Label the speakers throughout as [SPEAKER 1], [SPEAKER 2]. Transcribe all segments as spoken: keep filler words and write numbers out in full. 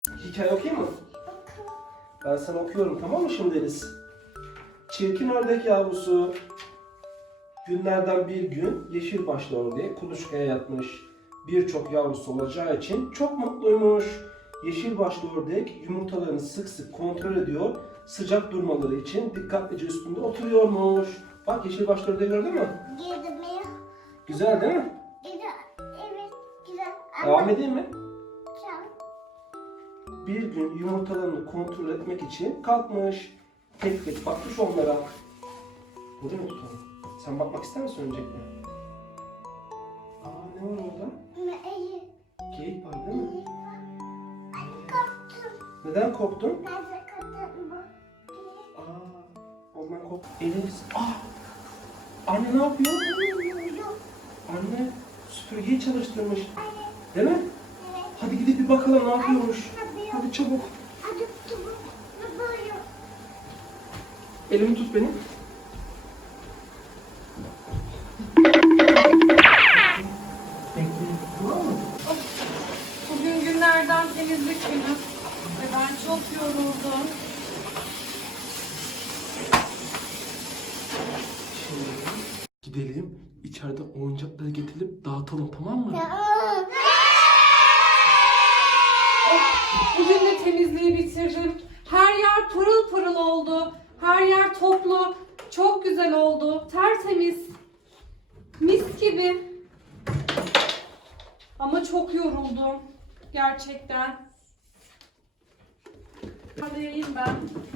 [SPEAKER 1] Hikaye okuyayım mı? Ben sana okuyorum, tamam mı şimdi Elis? Çirkin ördek yavrusu. Günlerden bir gün yeşil başlı ördek kuluçkaya yatmış. Birçok yavrusu olacağı için çok mutluymuş. Yeşil başlı ördek yumurtalarını sık sık kontrol ediyor. Sıcak durmaları için dikkatlice üstünde oturuyormuş. Bak, yeşil başlı ördeği gördün mü?
[SPEAKER 2] Girdim ya.
[SPEAKER 1] Güzel değil mi?
[SPEAKER 2] Güzel. Evet, güzel.
[SPEAKER 1] Devam edeyim mi?
[SPEAKER 2] Tamam.
[SPEAKER 1] Bir gün yumurtalarını kontrol etmek için kalkmış. Tek tek bakmış onlara. Burada mı tutalım? Sen bakmak ister misin öncelikle? Aa, ne var orada?
[SPEAKER 2] Ne iyi.
[SPEAKER 1] Geyik var değil mi?
[SPEAKER 2] İyi. Ay, korktum.
[SPEAKER 1] Neden korktun?
[SPEAKER 2] Ben de korktum bu.
[SPEAKER 1] Aa, ondan kork. Elimiz. Aa! Anne ne yapıyor?
[SPEAKER 2] Yok.
[SPEAKER 1] Anne süpürgeyi çalıştırmış.
[SPEAKER 2] Anne.
[SPEAKER 1] Değil mi?
[SPEAKER 2] Evet.
[SPEAKER 1] Hadi gidip bir bakalım ne yapıyormuş.
[SPEAKER 2] Hadi.
[SPEAKER 1] Hadi çabuk.
[SPEAKER 2] Hadi tutun. Ne böyle?
[SPEAKER 1] Elimi tut benim. Bekle. Tamam mı?
[SPEAKER 3] Bugün günlerden temizlik günü ve ben çok yoruldum.
[SPEAKER 1] Şimdi gidelim, içeride oyuncakları getirip dağıtalım, tamam mı?
[SPEAKER 2] Tamam.
[SPEAKER 3] Bugün de temizliği bitirdim. Her yer pırıl pırıl oldu. Her yer toplu. Çok güzel oldu. Tertemiz. Mis gibi. Ama çok yoruldum. Gerçekten. Arayayım ben.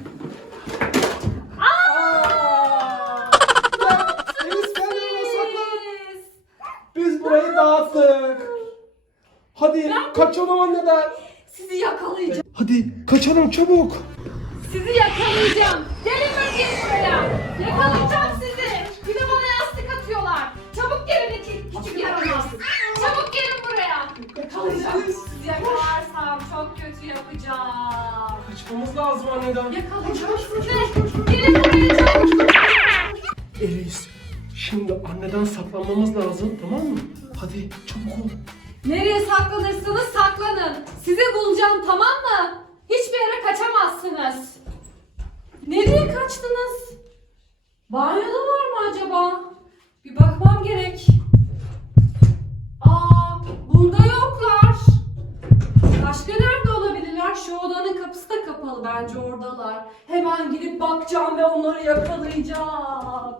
[SPEAKER 3] Aa!
[SPEAKER 1] Elis gel yanıma saklan.
[SPEAKER 3] Biz.
[SPEAKER 1] Biz burayı dağıttık. Hadi kaçalım anneden.
[SPEAKER 3] Sizi yakalayacağım.
[SPEAKER 1] Hadi kaçalım çabuk.
[SPEAKER 3] Sizi yakalayacağım. Gelin bakayım buraya. Yakalayacağım sizi. Bir de bana yastık atıyorlar. Çabuk gelin iki küçük yaramaz. Çabuk gelin buraya. Yakalayacağım. Sizi yakalarsam çok kötü yapacağım.
[SPEAKER 1] Kaçmamız lazım anneden.
[SPEAKER 3] Yakalayacağım sizi. Gelin buraya çabuk.
[SPEAKER 1] Elis, şimdi anneden saklanmamız lazım, tamam mı? Hadi çabuk ol.
[SPEAKER 3] Nereye saklanırsınız saklanın. Sizi bulacağım, tamam mı? Hiçbir yere kaçamazsınız. Nereye kaçtınız? Banyoda var mı acaba? Bir bakmam gerek. Aa, burada yoklar. Başka nerede olabilirler? Şu odanın kapısı da kapalı, bence oradalar. Hemen gidip bakacağım ve onları yakalayacağım.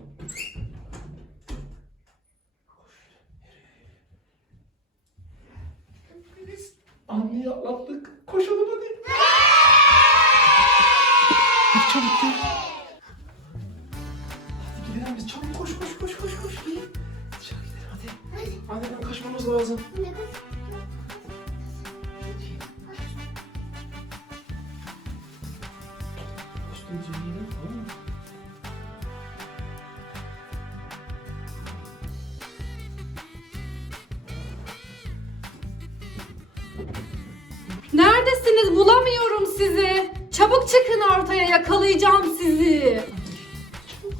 [SPEAKER 1] Elis, anneyi atlattık. Koşalım hadi. Hadi çabuk gel. Hadi gidelim biz, çabuk koş koş koş koş koş. Dışarı gidelim hadi. Anneden kaçmamız lazım. Üstümüze giyelim, tamam mı?
[SPEAKER 3] Neredesiniz? Bulamıyorum sizi. Çabuk çıkın ortaya, yakalayacağım sizi.
[SPEAKER 1] Çabuk.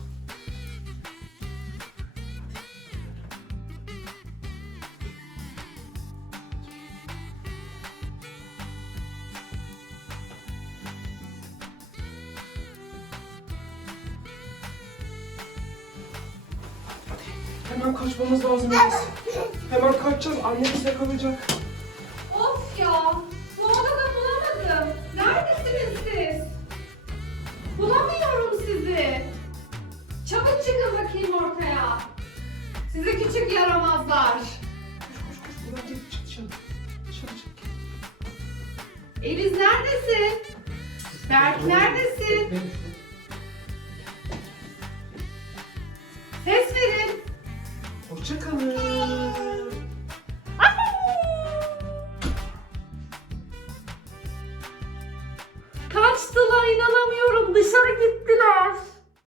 [SPEAKER 1] Hemen kaçmamız lazım Elis. Hemen kaçacağız. Anne bizi yakalayacak.
[SPEAKER 3] Of ya! Bu odada bulamadım. Neredesiniz siz? Bulamıyorum sizi. Çabuk çıkın bakayım ortaya. Sizi küçük yaramazlar.
[SPEAKER 1] Koş koş koş. Buradan gel. Çık dışarı. Dışarı çık.
[SPEAKER 3] Eliz neredesin? Berk neredesin?
[SPEAKER 1] Benim şu.